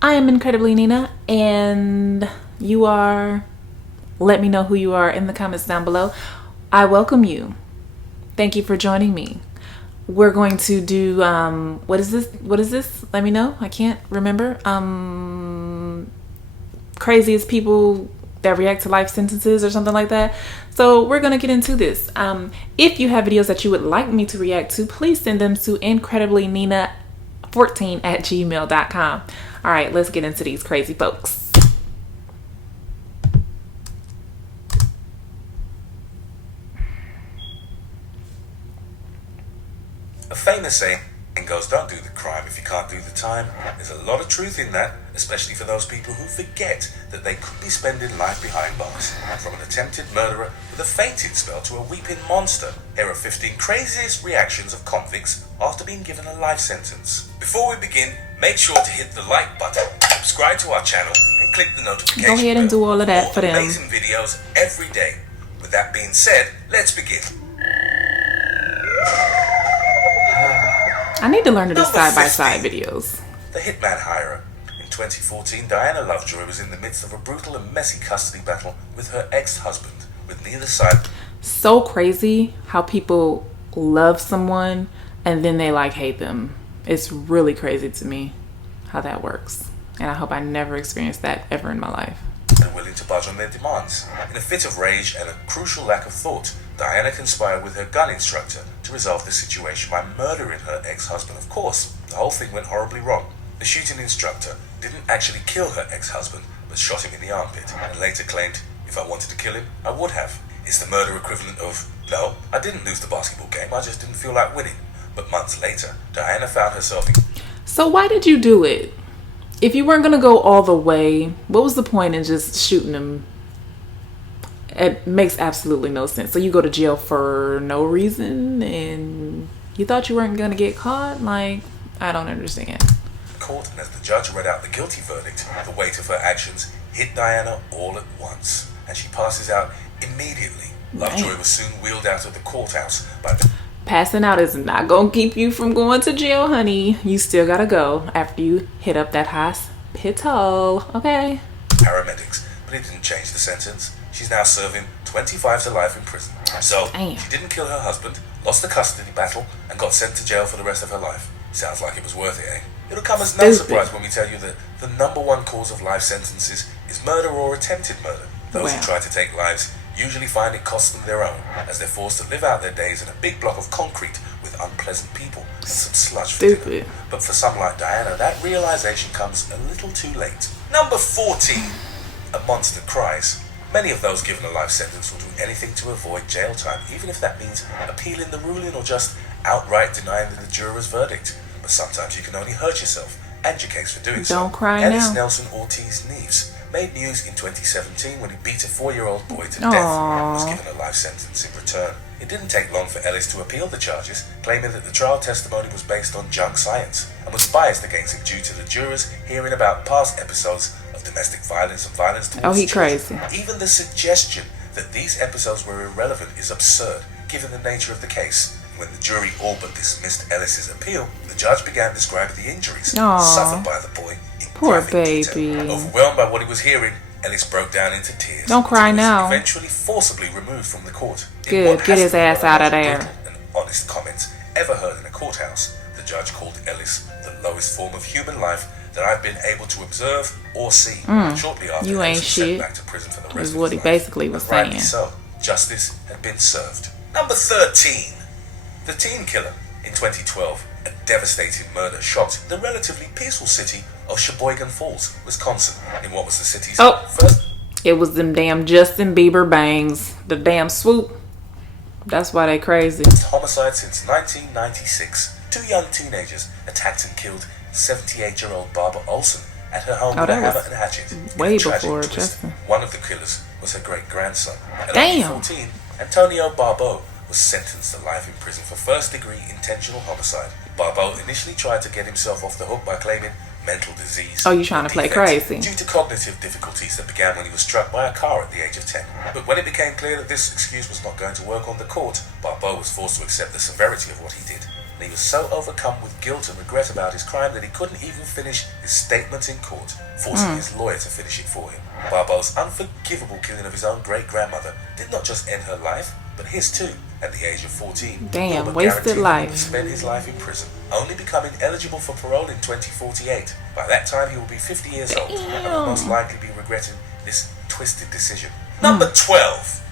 I am Incredibly Nina, and you are. Let me know who you are in the comments down below. I welcome you. Thank you for joining me. We're going to do what is this? What is this? Let me know. I can't remember. Craziest people that react to life sentences or something like that. So we're going to get into this. If you have videos that you would like me to react to, please send them to incrediblynina14@gmail.com. All right, let's get into these crazy folks. A famous saying goes, don't do the crime if you can't do the time. There's a lot of truth in that, especially for those people who forget that they could be spending life behind bars. From an attempted murderer with a fainting spell to a weeping monster, here are 15 craziest reactions of convicts after being given a life sentence. Before we begin, make sure to hit the like button, subscribe to our channel, and click the notification bell. Go ahead and do all of that for them. Amazing videos every day. With that being said, let's begin. I need to learn to do side-by-side videos. The Hitman Hirer. In 2014, Diana Lovejoy was in the midst of a brutal and messy custody battle with her ex-husband, with neither side. So crazy how people love someone and then they hate them. It's really crazy to me how that works. And I hope I never experience that ever in my life. And willing to budge on their demands. In a fit of rage and a crucial lack of thought, Diana conspired with her gun instructor to resolve the situation by murdering her ex-husband. Of course, the whole thing went horribly wrong. The shooting instructor didn't actually kill her ex-husband, but shot him in the armpit, and later claimed, if I wanted to kill him, I would have. It's the murder equivalent of, no, I didn't lose the basketball game, I just didn't feel like winning. But months later, Diana found herself in... So why did you do it? If you weren't going to go all the way, what was the point in just shooting him? It makes absolutely no sense. So you go to jail for no reason and you thought you weren't going to get caught? I don't understand. Court, and as the judge read out the guilty verdict, the weight of her actions hit Diana all at once, and she passes out immediately. Lovejoy was soon wheeled out of the courthouse by the... Passing out is not going to keep you from going to jail, honey. You still got to go after you hit up that hospital. Okay. Paramedics, but it didn't change the sentence. She's now serving 25 to life in prison. So, Damn. She didn't kill her husband, lost the custody battle, and got sent to jail for the rest of her life. Sounds like it was worth it, eh? It'll come as no surprise when we tell you that the number one cause of life sentences is murder or attempted murder. Those who try to take lives usually find it costs them their own, as they're forced to live out their days in a big block of concrete with unpleasant people and some sludge for dinner. But for some like Diana, that realization comes a little too late. Number 14. A monster cries. Many of those given a life sentence will do anything to avoid jail time, even if that means appealing the ruling or just outright denying the juror's verdict. But sometimes you can only hurt yourself and your case for doing so. Don't cry Ellis now. Nelson Ortiz-Neves made news in 2017 when he beat a 4-year-old boy to death and was given a life sentence in return. It didn't take long for Ellis to appeal the charges, claiming that the trial testimony was based on junk science and was biased against him due to the jurors hearing about past episodes of domestic violence and violence towards children. Crazy. Even the suggestion that these episodes were irrelevant is absurd, given the nature of the case. When the jury all but dismissed Ellis's appeal, the judge began describing the injuries suffered by the boy in poor graphic baby detail. Overwhelmed by what he was hearing, Ellis broke down into tears. Don't cry now. Eventually forcibly removed from the court. Good, get his ass out of there. And honest comments ever heard in a courthouse. The judge called Ellis the lowest form of human life that I've been able to observe or see. Shortly after, you ain't Ellis was shit. sent back to prison for the rest Is of what his he life. basically was And rightly saying. so. Justice had been served. Number 13. The teen killer. In 2012, a devastating murder shocked the relatively peaceful city of Sheboygan Falls, Wisconsin, in what was the city's first... It was them damn Justin Bieber bangs. The damn swoop. That's why they crazy. Homicide since 1996. 2 young teenagers attacked and killed 78-year-old Barbara Olson at her home with a hammer and hatchet. Way before Justin. One of the killers was her great-grandson. At Damn. only 14, Antonio Barbeau was sentenced to life in prison for first-degree intentional homicide. Barbeau initially tried to get himself off the hook by claiming mental disease. Oh, you trying to play crazy? Due to cognitive difficulties that began when he was struck by a car at the age of 10. But when it became clear that this excuse was not going to work on the court, Barbeau was forced to accept the severity of what he did. and he was so overcome with guilt and regret about his crime that he couldn't even finish his statement in court, forcing his lawyer to finish it for him. Barbeau's unforgivable killing of his own great-grandmother did not just end her life, but his too. At the age of 14, Damn, Wilbur wasted guaranteed life. he would spend his life in prison, only becoming eligible for parole in 2048. By that time, he will be 50 years old and will most likely be regretting this twisted decision. Number 12.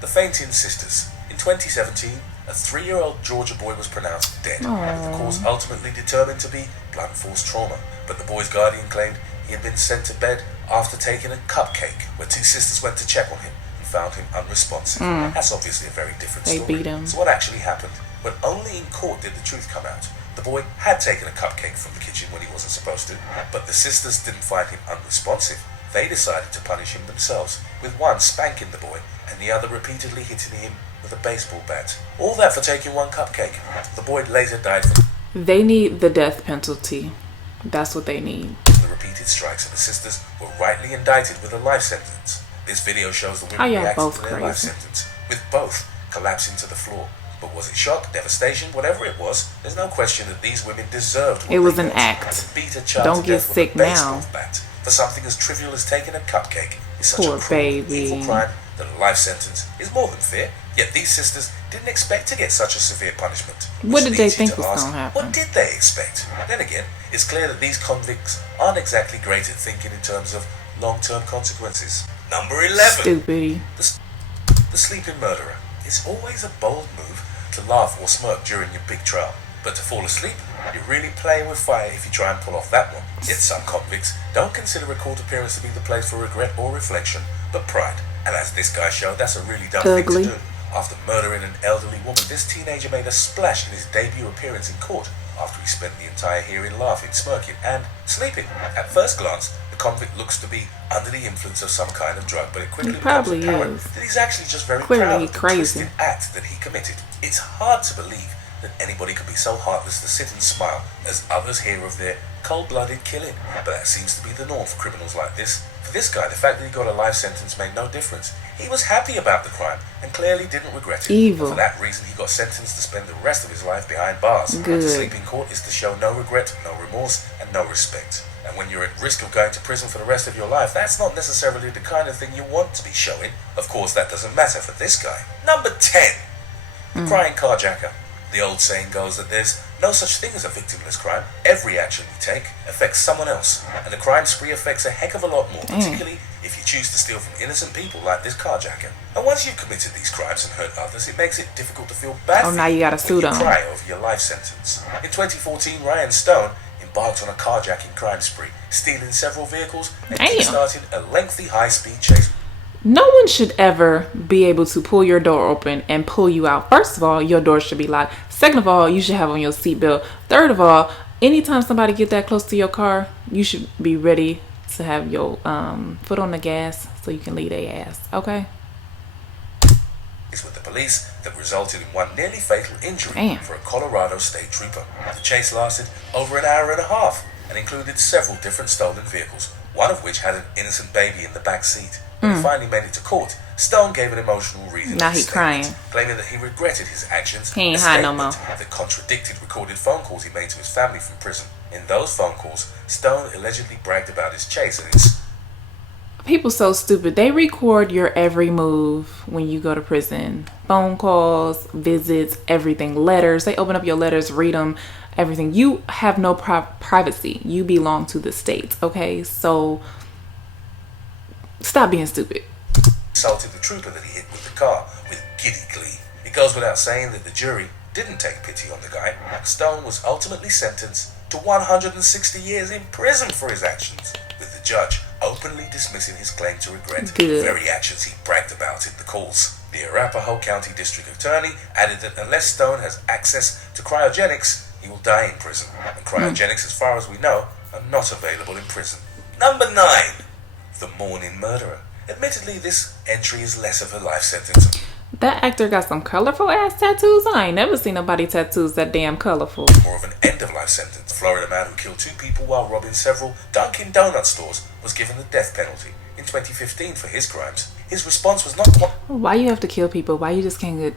The Fainting Sisters. In 2017, a 3-year-old Georgia boy was pronounced dead, with the cause ultimately determined to be blunt force trauma. But the boy's guardian claimed he had been sent to bed after taking a cupcake, where 2 sisters went to check on him and found him unresponsive. That's obviously a very different story. They beat him. So what actually happened? But only in court did the truth come out. The boy had taken a cupcake from the kitchen when he wasn't supposed to, but the sisters didn't find him unresponsive. They decided to punish him themselves, with one spanking the boy and the other repeatedly hitting him with a baseball bat. All that for taking one cupcake. The boy later died from They need the death penalty. That's what they need. the repeated strikes, and the sisters were rightly indicted with a life sentence. This video shows the How women y'all reacting both to their life crazy. sentence, with both collapsing to the floor. But was it shock, devastation, whatever it was, there's no question that these women deserved what It was they an got. act. To beat a child Don't to get death with sick a baseball now. bat for something as trivial as taking a cupcake is such Poor a cruel, baby. evil crime that a life sentence is more than fair. Yet these sisters didn't expect to get such a severe punishment. What which did they leads you think to was ask, gonna happen? What did they expect? Then again, it's clear that these convicts aren't exactly great at thinking in terms of long-term consequences. Number 11. Stupid. The sleeping murderer. It's always a bold move to laugh or smirk during your big trial. But to fall asleep, you're really playing with fire if you try and pull off that one. Yet some convicts don't consider a court appearance to be the place for regret or reflection, but pride. And as this guy showed, that's a really dumb Ugly. thing to do. After murdering an elderly woman, this teenager made a splash in his debut appearance in court after he spent the entire hearing laughing, smirking, and sleeping. At first glance, the convict looks to be under the influence of some kind of drug, but it quickly He probably becomes apparent is. that he's actually just very Clearly proud he of the crazy. twisted act that he committed. It's hard to believe that anybody could be so heartless to sit and smile as others hear of their cold-blooded killing. But that seems to be the norm for criminals like this. For this guy, the fact that he got a life sentence made no difference. He was happy about the crime and clearly didn't regret it. Evil. And for that reason, he got sentenced to spend the rest of his life behind bars. Good. To sleep in court is to show no regret, no remorse, and no respect. And when you're at risk of going to prison for the rest of your life, that's not necessarily the kind of thing you want to be showing. Of course, that doesn't matter for this guy. Number 10. The crying carjacker. The old saying goes that there's no such thing as a victimless crime. Every action you take affects someone else, and the crime spree affects a heck of a lot more, particularly if you choose to steal from innocent people like this carjacker. And once you've committed these crimes and hurt others, it makes it difficult to feel bad Oh, for now you gotta when sue you them. cry over your life sentence. In 2014, Ryan Stone embarked on a carjacking crime spree, stealing several vehicles and Damn. kickstarting a lengthy high-speed chase. No one should ever be able to pull your door open and pull you out. First of all, your door should be locked. Second of all, you should have on your seatbelt. Third of all, anytime somebody get that close to your car, you should be ready to have your foot on the gas so you can leave their ass. Okay? Is with the police that resulted in one nearly fatal injury Damn. for a Colorado state trooper. The chase lasted over an hour and a half and included several different stolen vehicles, one of which had an innocent baby in the back seat. When he finally made it to court, Stone gave an emotional reason. Now in his he crying. statement, claiming that he regretted his actions. He ain't a high no statement more. that contradicted recorded phone calls he made to his family from prison. In those phone calls, Stone allegedly bragged about his chase and his People so stupid. They record your every move when you go to prison. Phone calls, visits, everything. Letters. They open up your letters, read them, everything. You have no privacy. You belong to the state. Okay? So stop being stupid. assaulted the trooper that he hit with the car with giddy glee. It goes without saying that the jury didn't take pity on the guy. Stone was ultimately sentenced to 160 years in prison for his actions, with the judge openly dismissing his claim to regret the Good. very actions he bragged about in the calls. The Arapahoe County District Attorney added that unless Stone has access to cryogenics, he will die in prison. And cryogenics, as far as we know, are not available in prison. Number 9. The Morning Murderer. Admittedly, this entry is less of a life sentence, That actor got some colorful ass tattoos. I ain't never seen nobody tattoos that damn colorful. more of an end-of-life sentence. A Florida man who killed 2 people while robbing several Dunkin' Donut stores was given the death penalty in 2015 for his crimes. His response was not quite Why you have to kill people? Why you just can't get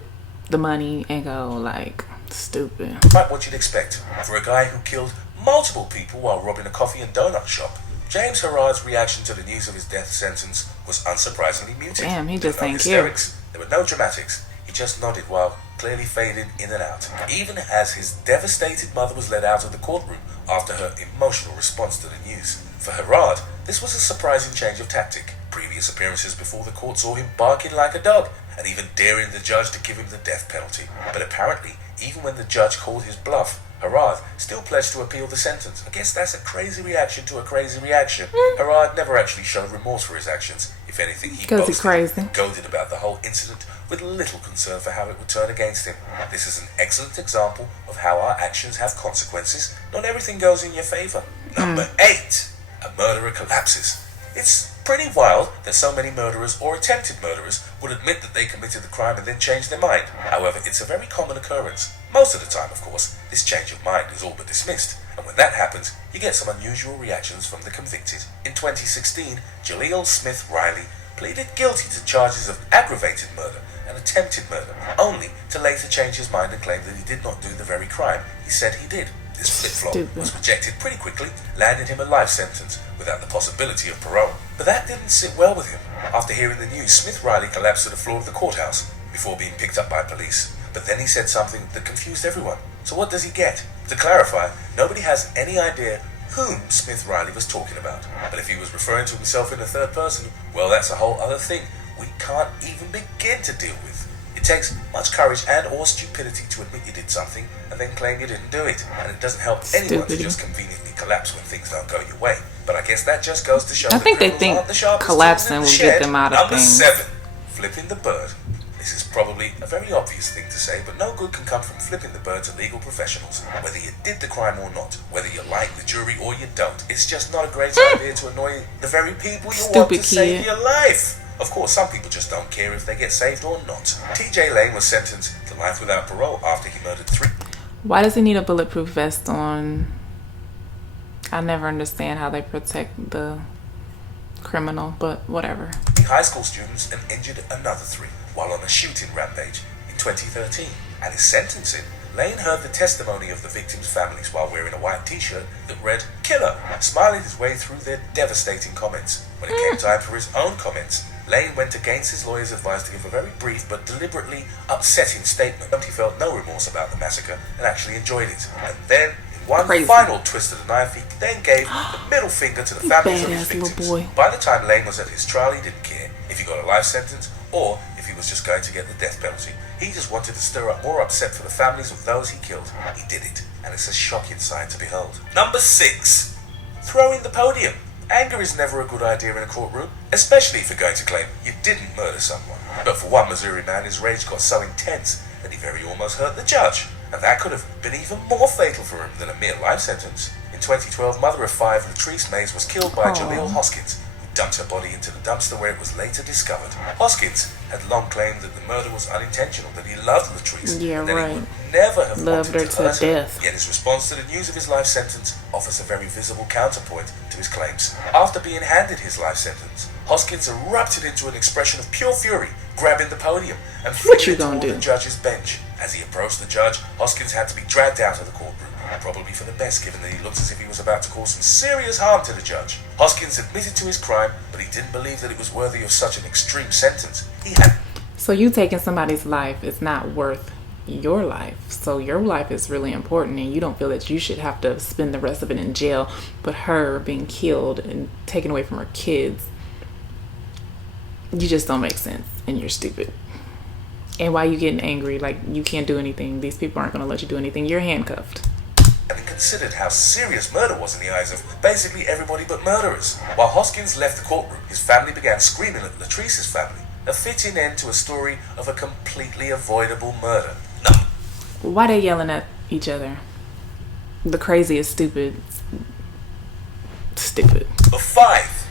the money and go like Stupid. Quite what you'd expect for a guy who killed multiple people while robbing a coffee and donut shop. James Herard's reaction to the news of his death sentence was unsurprisingly muted. Damn, he just There were no ain't care. hysterics, there were no dramatics. He just nodded while clearly fading in and out, even as his devastated mother was led out of the courtroom after her emotional response to the news. For Herard, this was a surprising change of tactic. Previous appearances before the court saw him barking like a dog and even daring the judge to give him the death penalty. But apparently, even when the judge called his bluff, Herard still pledged to appeal the sentence. I guess that's a crazy reaction to a crazy reaction. Herard never actually showed remorse for his actions. If anything, he Because he's crazy. and goaded about the whole incident with little concern for how it would turn against him. This is an excellent example of how our actions have consequences. Not everything goes in your favor. Number 8. A murderer collapses. It's pretty wild that so many murderers or attempted murderers would admit that they committed the crime and then change their mind. However, it's a very common occurrence. Most of the time, of course, this change of mind is all but dismissed. And when that happens, you get some unusual reactions from the convicted. In 2016, Jaleel Smith Riley pleaded guilty to charges of aggravated murder and attempted murder, only to later change his mind and claim that he did not do the very crime he said he did. This flip-flop was rejected pretty quickly, landing him a life sentence without the possibility of parole. But that didn't sit well with him. After hearing the news, Smith Riley collapsed to the floor of the courthouse before being picked up by police. But then he said something that confused everyone. So what does he get? To clarify, nobody has any idea whom Smith Riley was talking about. But if he was referring to himself in the third person, well, that's a whole other thing we can't even begin to deal with. It takes much courage and or stupidity to admit you did something and then claim you didn't do it. And it doesn't help anyone to just conveniently collapse when things don't go your way. But I guess that just goes to show I think they think collapsing will get them out of things. Number 7. Flipping the bird. This is probably a very obvious thing to say, but no good can come from flipping the bird to legal professionals. Whether you did the crime or not, whether you like the jury or you don't, it's just not a great idea to annoy the very people you want to save your life. Of course, some people just don't care if they get saved or not. TJ Lane was sentenced to life without parole after he murdered 3. Why does he need a bulletproof vest on? I never understand how they protect the criminal, but whatever. High school students and injured another 3 while on a shooting rampage in 2013. At his sentencing, Lane heard the testimony of the victims' families while wearing a white t-shirt that read, "Killer," smiling his way through their devastating comments. When it came time for his own comments, Lane went against his lawyer's advice to give a very brief but deliberately upsetting statement. He felt no remorse about the massacre and actually enjoyed it. And then, in one final twist of the knife, he then gave the middle finger to the families of his victims. By the time Lane was at his trial, he didn't care if he got a life sentence or if he was just going to get the death penalty. He just wanted to stir up more upset for the families of those he killed. He did it, and it's a shocking sight to behold. Number 6. Throwing the podium. Anger is never a good idea in a courtroom, especially if you're going to claim you didn't murder someone. But for one Missouri man, his rage got so intense that he very almost hurt the judge. And that could have been even more fatal for him than a mere life sentence. In 2012, mother of 5, Latrice Mays, was killed by Jaleel Hoskins, who dumped her body into the dumpster where it was later discovered. Hoskins had long claimed that the murder was unintentional, that he loved Latrice, and that he would never have loved her wanted to hurt her. death. Yet his response to the news of his life sentence offers a very visible counterpoint to his claims. After being handed his life sentence, Hoskins erupted into an expression of pure fury, grabbing the podium and fleeing toward the judge's bench. As he approached the judge, Hoskins had to be dragged out of the courtroom, probably for the best given that he looked as if he was about to cause some serious harm to the judge. Hoskins admitted to his crime, but he didn't believe that it was worthy of such an extreme sentence. So you taking somebody's life is not worth your life. So your life is really important, and you don't feel that you should have to spend the rest of it in jail, but her being killed and taken away from her kids, you just don't make sense, and you're stupid. And why you getting angry like you can't do anything? These people aren't going to let you do anything. You're handcuffed. And considered how serious murder was in the eyes of basically everybody but murderers. While Hoskins left the courtroom, his family began screaming at Latrice's family, a fitting end to a story of a completely avoidable murder. No. Why they yelling at each other? The crazy is stupid. Stupid. Number 5.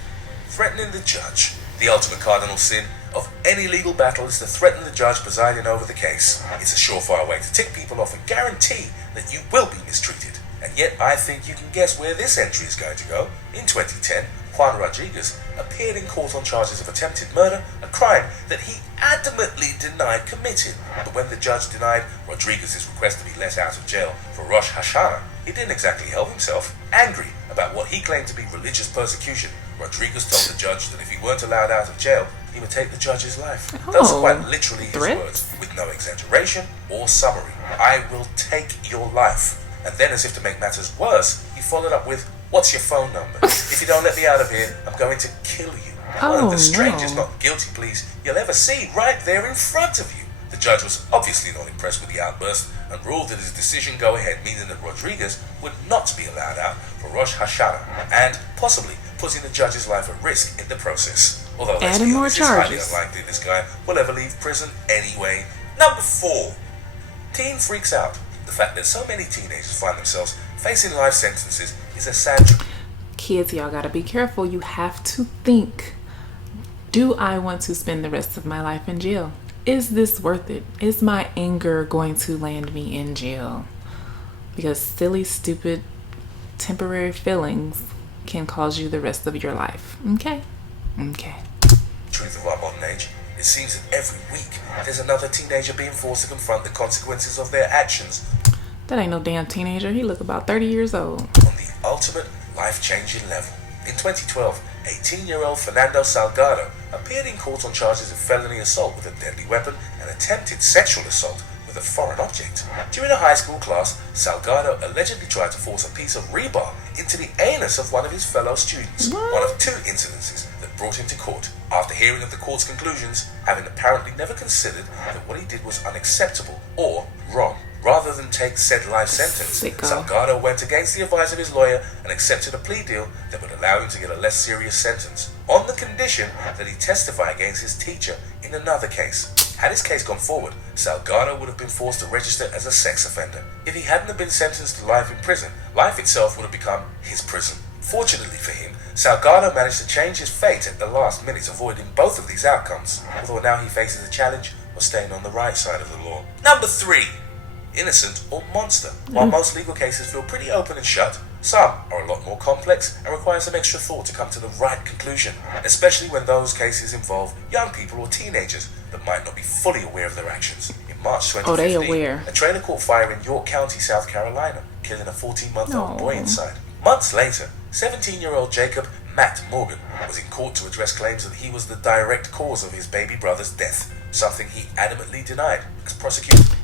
Threatening the judge. The ultimate cardinal sin of any legal battle is to threaten the judge presiding over the case. It's a surefire way to tick people off and guarantee that you will be mistreated. And yet I think you can guess where this entry is going to go. In 2010, Juan Rodriguez, appeared in court on charges of attempted murder, a crime that he adamantly denied committing. But when the judge denied Rodriguez's request to be let out of jail for Rosh Hashanah, he didn't exactly help himself. Angry about what he claimed to be religious persecution, Rodriguez told the judge that if he weren't allowed out of jail, he would take the judge's life. Those are quite literally his words, with no exaggeration or summary. I will take your life. And then, as if to make matters worse, he followed up with, what's your phone number? If you don't let me out of here, I'm going to kill you. One of the strangest not guilty pleas you'll ever see right there in front of you. The judge was obviously not impressed with the outburst and ruled that his decision go ahead, meaning that Rodriguez would not be allowed out for Rosh Hashanah and possibly putting the judge's life at risk in the process. Although let's be honest, it's highly unlikely this guy will ever leave prison anyway. Number 4. Teen freaks out. The fact that so many teenagers find themselves facing life sentences is a sad truth. Kids, y'all gotta be careful. You have to think, do I want to spend the rest of my life in jail? Is this worth it? Is my anger going to land me in jail? Because silly, stupid, temporary feelings can cause you the rest of your life. Okay? Truth of our modern age, it seems that every week there's another teenager being forced to confront the consequences of their actions. That ain't no damn teenager. He look about 30 years old. On the ultimate life-changing level. In 2012, 18-year-old Fernando Salgado appeared in court on charges of felony assault with a deadly weapon and attempted sexual assault with a foreign object. During a high school class, Salgado allegedly tried to force a piece of rebar into the anus of one of his fellow students. One of 2 incidences that brought him to court. After hearing of the court's conclusions, having apparently never considered that what he did was unacceptable or wrong, rather than take said life sentence, Salgado went against the advice of his lawyer and accepted a plea deal that would allow him to get a less serious sentence, on the condition that he testify against his teacher in another case. Had his case gone forward, Salgado would have been forced to register as a sex offender. If he hadn't been sentenced to life in prison, life itself would have become his prison. Fortunately for him, Salgado managed to change his fate at the last minute, avoiding both of these outcomes, although now he faces a challenge of staying on the right side of the law. Number 3. Innocent or monster. While most legal cases feel pretty open and shut, some are a lot more complex and require some extra thought to come to the right conclusion, especially when those cases involve young people or teenagers that might not be fully aware of their actions. In March 2015, a trailer caught fire in York County, South Carolina, killing a 14-month-old boy inside. Months later, 17-year-old Jacob Matt Morgan was in court to address claims that he was the direct cause of his baby brother's death, something he adamantly denied because prosecutors...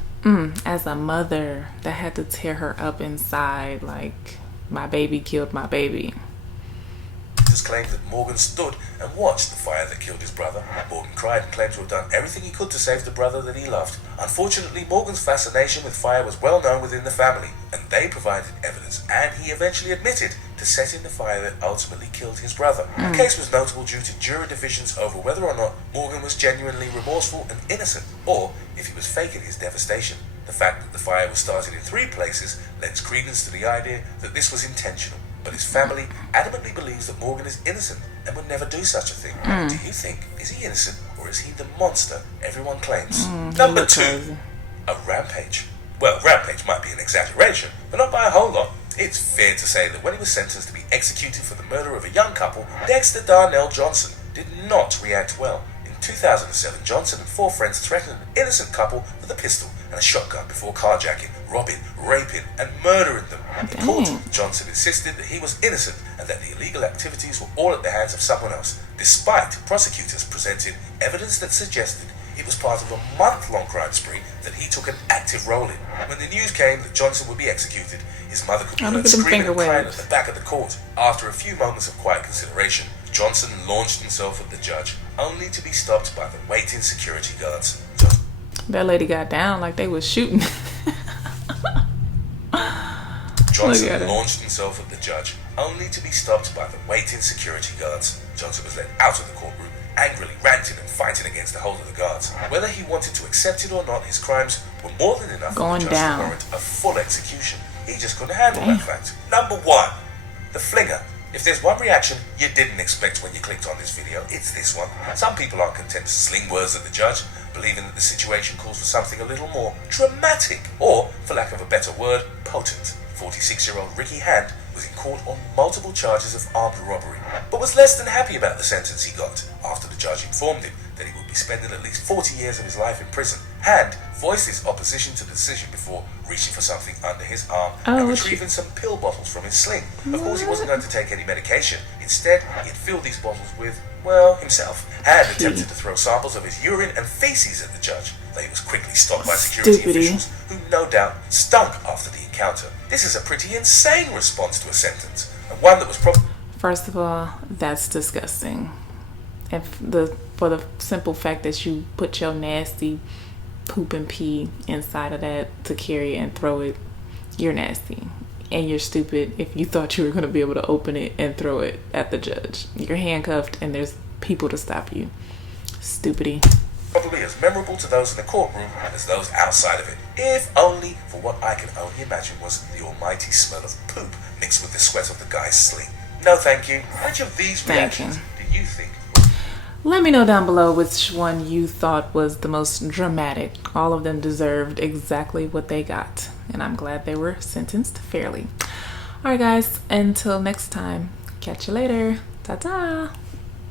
As a mother that had to tear her up inside, like, my baby killed my baby. Claimed that Morgan stood and watched the fire that killed his brother. Morgan cried and claimed to have done everything he could to save the brother that he loved. Unfortunately, Morgan's fascination with fire was well known within the family, and they provided evidence, and he eventually admitted to setting the fire that ultimately killed his brother. The case was notable due to jury divisions over whether or not Morgan was genuinely remorseful and innocent, or if he was faking his devastation. The fact that the fire was started in 3 places lends credence to the idea that this was intentional. But his family adamantly believes that Morgan is innocent and would never do such a thing. Do you think, is he innocent or is he the monster everyone claims? Number 2, a rampage. Well, rampage might be an exaggeration, but not by a whole lot. It's fair to say that when he was sentenced to be executed for the murder of a young couple, Dexter Darnell Johnson did not react well. In 2007, Johnson and 4 friends threatened an innocent couple with a pistol and a shotgun before carjacking, robbing, raping, and murdering them. In court, Johnson insisted that he was innocent and that the illegal activities were all at the hands of someone else, despite prosecutors presenting evidence that suggested it was part of a month-long crime spree that he took an active role in. When the news came that Johnson would be executed, his mother could be heard screaming and crying at the back of the court. After a few moments of quiet consideration, Johnson launched himself at the judge, only to be stopped by the waiting security guards. That lady got down like they was shooting. Johnson launched himself at the judge, only to be stopped by the waiting security guards. Johnson was led out of the courtroom, angrily ranting and fighting against the whole of the guards. Whether he wanted to accept it or not, his crimes were more than enough for the judge to warrant a full execution. He just couldn't handle that fact. Number 1, the flinger. If there's one reaction you didn't expect when you clicked on this video, it's this one. Some people aren't content to sling words at the judge, believing that the situation calls for something a little more dramatic, or, for lack of a better word, potent. 46-year-old Ricky Hand was was in court on multiple charges of armed robbery, but was less than happy about the sentence he got after the judge informed him that he would be spending at least 40 years of his life in prison, and voiced his opposition to the decision before reaching for something under his arm and retrieving some pill bottles from his sling. Of course, he wasn't going to take any medication. Instead, he had filled these bottles with, well, himself, and attempted to throw samples of his urine and feces at the judge. Though he was quickly stopped by security officials who no doubt stunk after the encounter. This is a pretty insane response to a sentence, and one that was probably... First of all, that's disgusting. For the simple fact that you put your nasty poop and pee inside of that to carry and throw it, you're nasty. And you're stupid if you thought you were going to be able to open it and throw it at the judge. You're handcuffed and there's people to stop you. Stupidity. Probably as memorable to those in the courtroom as those outside of it, if only for what I can only imagine was the almighty smell of poop mixed with the sweat of the guy's sling. No thank you. Which of these reactions do you think? Let me know down below which one you thought was the most dramatic. All of them deserved exactly what they got, and I'm glad they were sentenced fairly. Alright guys, until next time, catch you later. Ta-ta!